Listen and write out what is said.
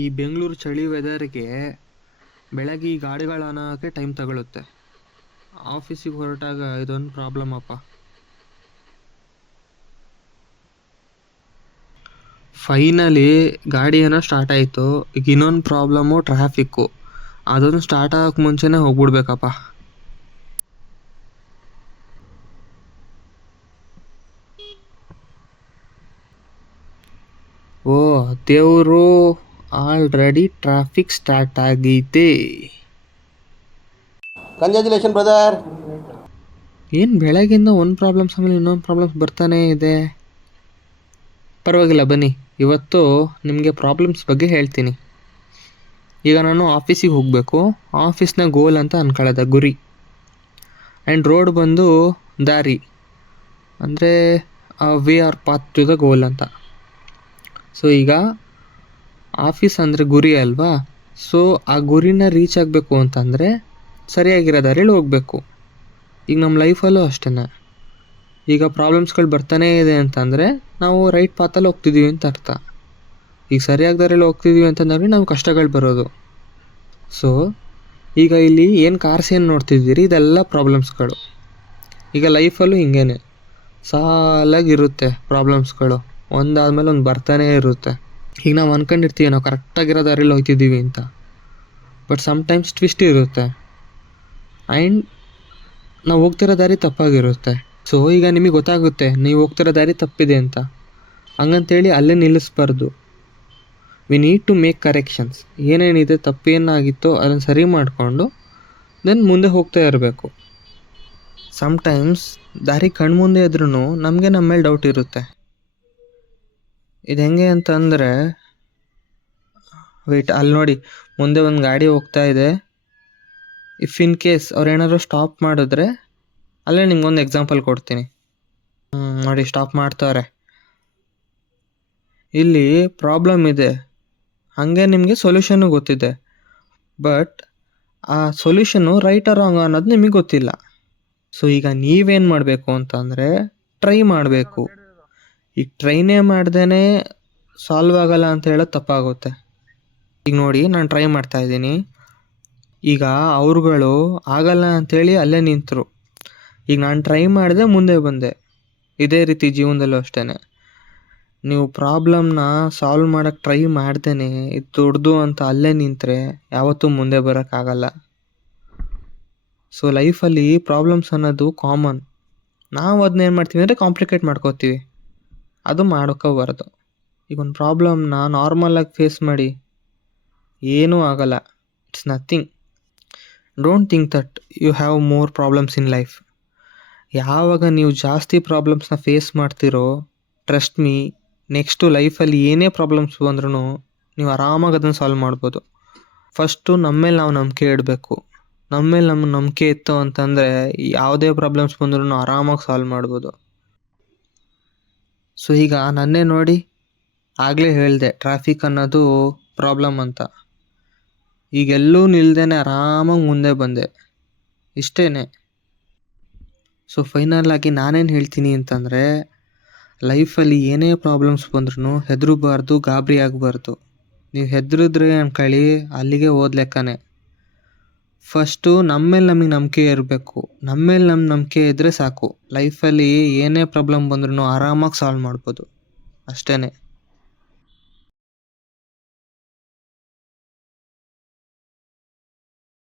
ಈ ಬೆಂಗಳೂರು ಚಳಿ ವೆದರ್ಗೆ ಬೆಳಗ್ಗೆ ಈ ಗಾಡಿಗಳು ಆನ್ ಆಗೋಕ್ಕೆ ಟೈಮ್ ತಗೊಳುತ್ತೆ. ಆಫೀಸಿಗೆ ಹೊರಟಾಗ ಇದೊಂದು ಪ್ರಾಬ್ಲಮ್ ಅಪ್ಪ. ಫೈನಲಿ ಗಾಡಿ ಏನೋ ಸ್ಟಾರ್ಟ್ ಆಯಿತು. ಈಗ ಇನ್ನೊಂದು ಪ್ರಾಬ್ಲಮ್ಮು ಟ್ರಾಫಿಕ್ಕು. ಅದೊಂದು ಸ್ಟಾರ್ಟ್ ಆಗೋಕ್ಕೆ ಮುಂಚೆನೇ ಹೋಗ್ಬಿಡ್ಬೇಕಪ್ಪ. ಓ ದೇವರು, ಆಲ್ರೆಡಿ ಟ್ರಾಫಿಕ್ ಸ್ಟಾರ್ಟ್ ಆಗೈತೆ. Congratulation brother. ಏನು ಬೆಳಗಿಂದ ಒಂದು ಪ್ರಾಬ್ಲಮ್ಸ್ ಆಮೇಲೆ ಇನ್ನೊಂದು ಪ್ರಾಬ್ಲಮ್ಸ್ ಬರ್ತಾನೇ ಇದೆ. ಪರವಾಗಿಲ್ಲ ಬನ್ನಿ, ಇವತ್ತು ನಿಮಗೆ ಪ್ರಾಬ್ಲಮ್ಸ್ ಬಗ್ಗೆ ಹೇಳ್ತೀನಿ. ಈಗ ನಾನು ಆಫೀಸಿಗೆ ಹೋಗಬೇಕು. ಆಫೀಸ್ನ ಗೋಲ್ ಅಂತ ಅಂದ್ಕೊಳ್ಳೋದ, ಗುರಿ. ಆ್ಯಂಡ್ ರೋಡ್ ಬಂದು ದಾರಿ, ಅಂದರೆ we are path to the goal ಅಂತ. ಸೊ ಈಗ ಆಫೀಸ್ ಅಂದರೆ ಗುರಿ ಅಲ್ವಾ. ಸೊ ಆ ಗುರಿನ ರೀಚ್ ಆಗಬೇಕು ಅಂತಂದರೆ ಸರಿಯಾಗಿರೋ ದಾರಿಯಲ್ಲಿ ಹೋಗಬೇಕು. ಈಗ ನಮ್ಮ ಲೈಫಲ್ಲೂ ಅಷ್ಟೇ. ಈಗ ಪ್ರಾಬ್ಲಮ್ಸ್ಗಳು ಬರ್ತಾನೇ ಇದೆ ಅಂತಂದರೆ ನಾವು ರೈಟ್ ಪಾತಲ್ಲಿ ಹೋಗ್ತಿದ್ದೀವಿ ಅಂತ ಅರ್ಥ. ಈಗ ಸರಿಯಾದ ದಾರಿಯಲ್ಲಿ ಹೋಗ್ತಿದ್ದೀವಿ ಅಂತಂದ್ರೆ ನಾವು ಕಷ್ಟಗಳು ಬರೋದು. ಸೊ ಈಗ ಇಲ್ಲಿ ಏನು ಕಾರ್ಸ್ ಏನು ನೋಡ್ತಿದ್ದೀರಿ, ಇದೆಲ್ಲ ಪ್ರಾಬ್ಲಮ್ಸ್ಗಳು. ಈಗ ಲೈಫಲ್ಲೂ ಹಿಂಗೇನೆ ಸಾಲಾಗಿರುತ್ತೆ ಪ್ರಾಬ್ಲಮ್ಸ್ಗಳು, ಒಂದಾದ್ಮೇಲೆ ಒಂದು ಬರ್ತಾನೇ ಇರುತ್ತೆ. ಈಗ ನಾವು ಅಂದ್ಕೊಂಡಿರ್ತೀವಿ ನಾವು ಕರೆಕ್ಟಾಗಿರೋ ದಾರಿಯಲ್ಲಿ ಹೋಗ್ತಿದ್ದೀವಿ ಅಂತ, ಬಟ್ ಸಮ್ಟೈಮ್ಸ್ ಟ್ವಿಸ್ಟ್ ಇರುತ್ತೆ ಆ್ಯಂಡ್ ನಾವು ಹೋಗ್ತಿರೋ ದಾರಿ ತಪ್ಪಾಗಿರುತ್ತೆ. ಸೊ ಈಗ ನಿಮಗೆ ಗೊತ್ತಾಗುತ್ತೆ ನೀವು ಹೋಗ್ತಿರೋ ದಾರಿ ತಪ್ಪಿದೆ ಅಂತ. ಹಂಗಂತೇಳಿ ಅಲ್ಲೇ ನಿಲ್ಲಿಸ್ಬಾರ್ದು. We need to make corrections. ಏನೇನಿದೆ ತಪ್ಪೇನಾಗಿತ್ತೋ ಅದನ್ನು ಸರಿ ಮಾಡಿಕೊಂಡು ದೆನ್ ಮುಂದೆ ಹೋಗ್ತಾ ಇರಬೇಕು. ಸಮ್ಟೈಮ್ಸ್ ದಾರಿ ಕಣ್ಮುಂದೆ ಇದ್ರೂ ನಮಗೆ ನಮ್ಮ ಮೇಲೆ ಡೌಟ್ ಇರುತ್ತೆ. ಇದು ಹೆಂಗೆ ಅಂತಂದರೆ, ವೆಯ್ಟ್, ಅಲ್ಲಿ ನೋಡಿ ಮುಂದೆ ಒಂದು ಗಾಡಿ ಹೋಗ್ತಾ ಇದೆ. ಇಫ್ ಇನ್ ಕೇಸ್ ಅವ್ರು ಏನಾದ್ರು ಸ್ಟಾಪ್ ಮಾಡಿದ್ರೆ, ಅಲ್ಲೇ ನಿಮ್ಗೊಂದು ಎಕ್ಸಾಂಪಲ್ ಕೊಡ್ತೀನಿ. ನೋಡಿ ಸ್ಟಾಪ್ ಮಾಡ್ತಾರೆ. ಇಲ್ಲಿ ಪ್ರಾಬ್ಲಮ್ ಇದೆ, ಹಾಗೆ ನಿಮಗೆ ಸೊಲ್ಯೂಷನ್ನು ಗೊತ್ತಿದೆ, ಬಟ್ ಆ ಸೊಲ್ಯೂಷನ್ನು ರೈಟ್ ಆರ್ ರಾಂಗ್ ಅನ್ನೋದು ನಿಮಗೆ ಗೊತ್ತಿಲ್ಲ. ಸೊ ಈಗ ನೀವೇನು ಮಾಡಬೇಕು ಅಂತಂದರೆ ಟ್ರೈ ಮಾಡಬೇಕು. ಈಗ ಟ್ರೈನೇ ಮಾಡ್ದೇ ಸಾಲ್ವ್ ಆಗಲ್ಲ ಅಂತ ಹೇಳೋದು ತಪ್ಪಾಗುತ್ತೆ. ಈಗ ನೋಡಿ ನಾನು ಟ್ರೈ ಮಾಡ್ತಾಯಿದ್ದೀನಿ. ಈಗ ಅವ್ರುಗಳು ಆಗಲ್ಲ ಅಂಥೇಳಿ ಅಲ್ಲೇ ನಿಂತರು. ಈಗ ನಾನು ಟ್ರೈ ಮಾಡಿದೆ, ಮುಂದೆ ಬಂದೆ. ಇದೇ ರೀತಿ ಜೀವನದಲ್ಲೂ ಅಷ್ಟೇ. ನೀವು ಪ್ರಾಬ್ಲಮ್ನ ಸಾಲ್ವ್ ಮಾಡೋಕ್ಕೆ ಟ್ರೈ ಮಾಡ್ದೇ ಇದು ದೊಡ್ಡದು ಅಂತ ಅಲ್ಲೇ ನಿಂತರೆ ಯಾವತ್ತೂ ಮುಂದೆ ಬರೋಕ್ಕಾಗಲ್ಲ. ಸೊ ಲೈಫಲ್ಲಿ ಪ್ರಾಬ್ಲಮ್ಸ್ ಅನ್ನೋದು ಕಾಮನ್. ನಾವು ಅದನ್ನೇನು ಮಾಡ್ತೀವಿ ಅಂದರೆ ಕಾಂಪ್ಲಿಕೇಟ್ ಮಾಡ್ಕೋತೀವಿ. ಅದು ಮಾಡ್ಕೋಬಾರ್ದು. ಈಗ ಒಂದು ಪ್ರಾಬ್ಲಮ್ನ ನಾರ್ಮಲಾಗಿ ಫೇಸ್ ಮಾಡಿ, ಏನೂ ಆಗಲ್ಲ. It's nothing. Don't think that you have more problems in life. ಯಾವಾಗ ನೀವು ಜಾಸ್ತಿ ಪ್ರಾಬ್ಲಮ್ಸ್ನ ಫೇಸ್ ಮಾಡ್ತಿರೋ, ಟ್ರಸ್ಟ್ ಮೀ, ನೆಕ್ಸ್ಟು ಲೈಫಲ್ಲಿ ಏನೇ ಪ್ರಾಬ್ಲಮ್ಸ್ ಬಂದ್ರೂ ನೀವು ಆರಾಮಾಗಿ ಅದನ್ನು ಸಾಲ್ವ್ ಮಾಡ್ಬೋದು. ಫಸ್ಟು ನಮ್ಮ ಮೇಲೆ ನಾವು ನಂಬಿಕೆ ಇಡಬೇಕು. ನಮ್ಮ ಮೇಲೆ ನಮ್ಗೆ ನಂಬಿಕೆ ಇತ್ತು ಅಂತಂದರೆ ಯಾವುದೇ ಪ್ರಾಬ್ಲಮ್ಸ್ ಬಂದ್ರೂ ಆರಾಮಾಗಿ ಸಾಲ್ವ್ ಮಾಡ್ಬೋದು. ಸೊ ಈಗ ನನ್ನೇ ನೋಡಿ, ಆಗಲೇ ಹೇಳಿದೆ ಟ್ರಾಫಿಕ್ ಅನ್ನೋದು ಪ್ರಾಬ್ಲಮ್ ಅಂತ. ಈಗೆಲ್ಲೂ ನಿಲ್ದೇ ಆರಾಮಾಗಿ ಮುಂದೆ ಬಂದೆ, ಇಷ್ಟೇ. ಸೊ ಫೈನಲಾಗಿ ನಾನೇನು ಹೇಳ್ತೀನಿ ಅಂತಂದರೆ, ಲೈಫಲ್ಲಿ ಏನೇ ಪ್ರಾಬ್ಲಮ್ಸ್ ಬಂದ್ರೂ ಹೆದರಬಾರ್ದು, ಗಾಬರಿ ಆಗಬಾರ್ದು. ನೀವು ಹೆದರಿದ್ರೆ ಅಂದ್ಕೊಳ್ಳಿ ಅಲ್ಲಿಗೆ ಹೋದ ಲೆಕ್ಕನೇ. ಫಸ್ಟು ನಮ್ಮ ಮೇಲೆ ನಮಗೆ ನಂಬಿಕೆ ಇರಬೇಕು. ನಮ್ಮ ಮೇಲೆ ನಮ್ಮ ನಂಬಿಕೆ ಇದ್ದರೆ ಸಾಕು, ಲೈಫಲ್ಲಿ ಏನೇ ಪ್ರಾಬ್ಲಮ್ ಬಂದ್ರೂ ಆರಾಮಾಗಿ ಸಾಲ್ವ್ ಮಾಡ್ಬೋದು, ಅಷ್ಟೇ.